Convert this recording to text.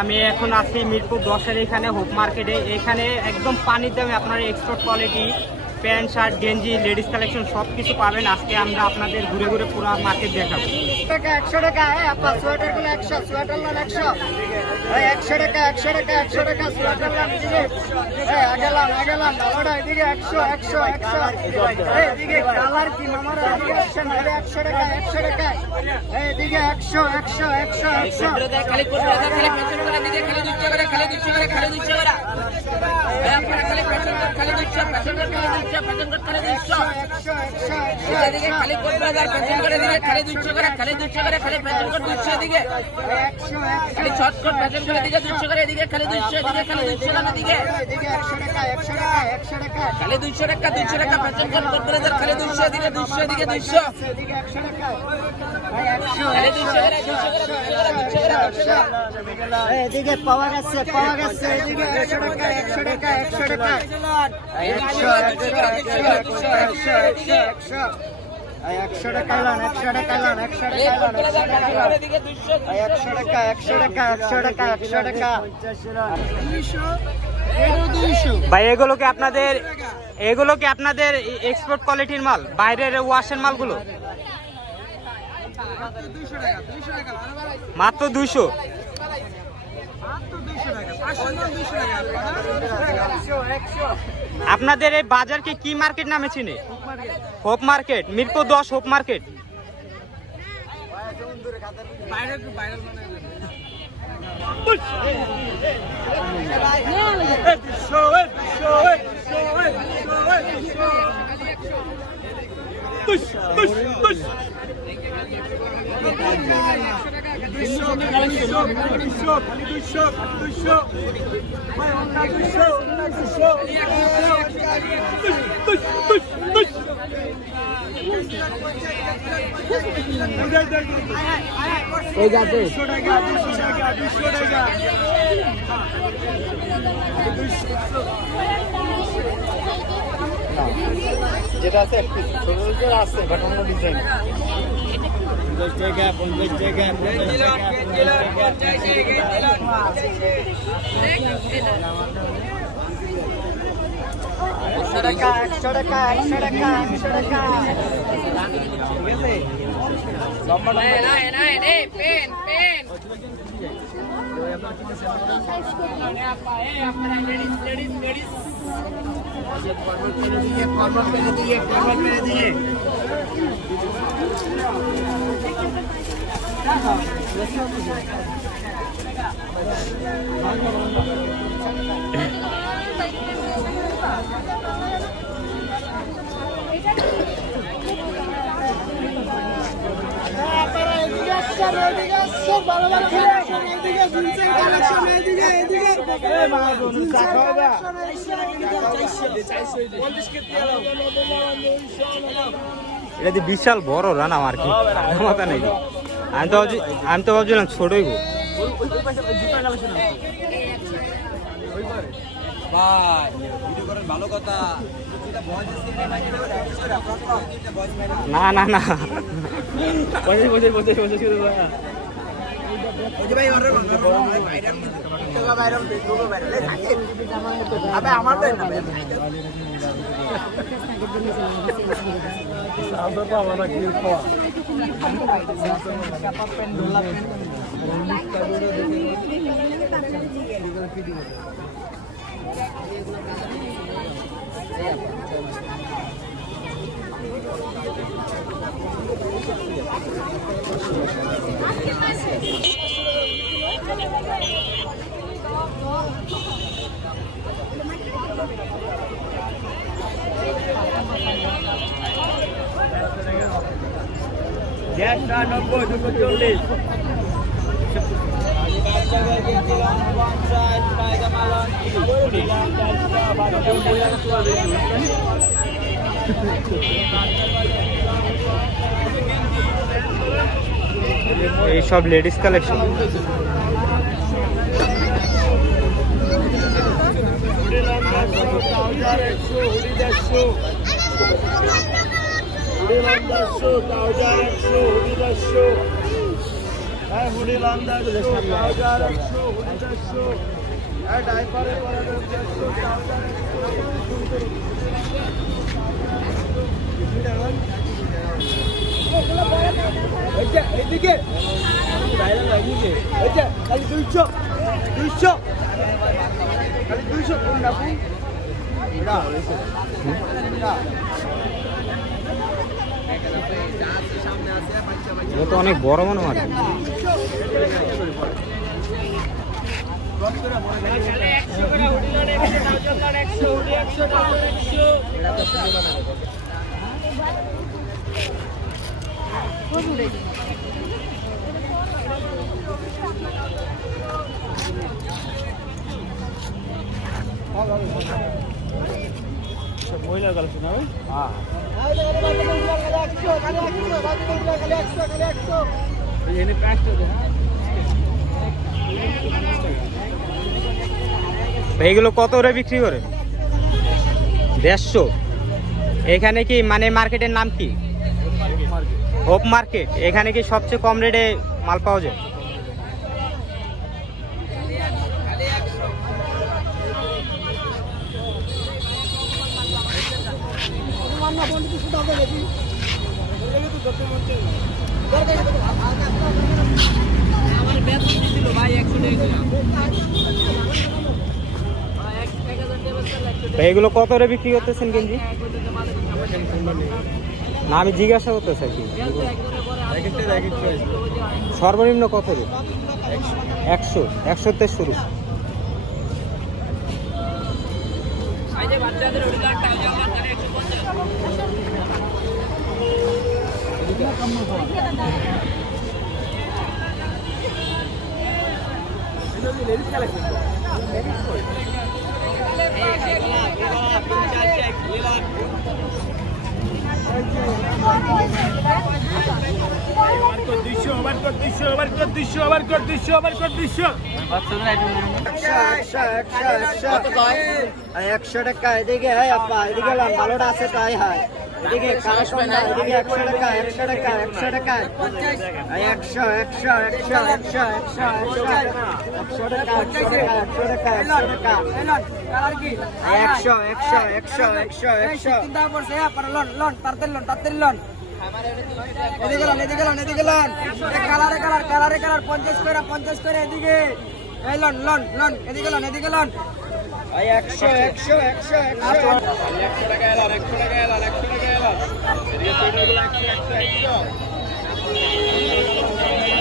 আমি এখন আছি মিরপুর 10-এর এখানে হোপ মার্কেটে। এখানে একদম পানির দামে আপনারা এক্সপোর্ট কোয়ালিটি প্যান্ট শার্ট গেঞ্জি লেডিস কালেকশন সব কিছু পাবেন। আজকে আমরা আপনাদের ঘুরে ঘুরে পুরো মার্কেট দেখাবো। 100 টাকা সোয়েটার গুলো 100 সোয়েটার লোন 100 100 টাকা 100 টাকা 100 টাকা সোয়েটার লোন দিকে আগেলাম ভালোটা এদিকে 100 100 100 এদিকে কালার কি মামার আসছে না 100 টাকা 100 টাকা এদিকে 100 100 100 100 খালি করে খালি পেছন করে দিকে খালি দিচ্ছে করে খালি দিচ্ছে করে খালি দিচ্ছে করে আপনারা খালি পেছন করে খালি দিচ্ছে পেছন করে খালি দিচ্ছে পেছন করে খালি দিচ্ছে 100 এদিকে খালি করে পেছন করে দিকে খালি দিচ্ছে করে খালি দিচ্ছে করে খালি পেছন করে দিচ্ছে এদিকে 100 খালি শর্টকাট পেছন করে দিকে দিচ্ছে করে এদিকে খালি দিচ্ছে এদিকে খালি দিচ্ছে না এদিকে এদিকে 100 টাকা 100 টাকা 100 টাকা খালি 200 টাকা 200 টাকা পেছন করে করে খালি 200 এদিকে 200 এদিকে 200 এদিকে 100 টাকা খালি 200 করে 200 করে এদিকে পাওয়া গেছে এদিকে 100 টাকা 100 টাকা 100 টাকা 100 টাকা লান 100 টাকা লান 100 টাকা লান 100 টাকা 100 টাকা 100 টাকা 100 টাকা 200 ভাই এগুলো কি আপনাদের এক্সপোর্ট কোয়ালিটির মাল, বাইরের ওয়াশের মালগুলো? মাত্র 200। আপনাদের এই বাজারকে কি মার্কেট নামে চিনে? Hope market, Mirpur 10 hope market. যেটা আছে ছোট আছে ঘটনা ডিজাইন 50 টাকা 50 টাকা 100 টাকা 100 টাকা 100 টাকা 100 টাকা পেন এটা বিশাল বড় রান আমার কি মাথা নেই। আমি তো ভাবছিলাম ছোটই গো। না না না গ্যাসটা 90 240 50 এই সব লেডিস কালেকশন। এদিকে খালি 200 খালি 200 কোন না এটা তো অনেক বড় মনে হয়। মহিলা কালেকশন হবে। হ্যাঁ এইগুলো কত করে বিক্রি করে? 150। এখানে কি মানে মার্কেটের নাম কি? Hope market. এখানে কি সবচেয়ে কম রেটে মাল পাওয়া যায়? এগুলো কত করে বিক্রি করতেছেন গেঞ্জি? না আমি জিজ্ঞাসা করতেছি আর কি। সর্বনিম্ন কত রে? 100। 100তে শুরু। একশো টাকা এদিকে হ্যাঁ আপা এদিকে ভালোটা আছে তাই হয় এদিকে এদিকে 100 টাকা 100 টাকা 100 টাকা 100 100 100 100 100 টাকা 100 টাকা 100 টাকা 100 100 100 100 এদিকে কালারে 50 করে এদিকে লন লন লন এদিকে লন 100 100 100 100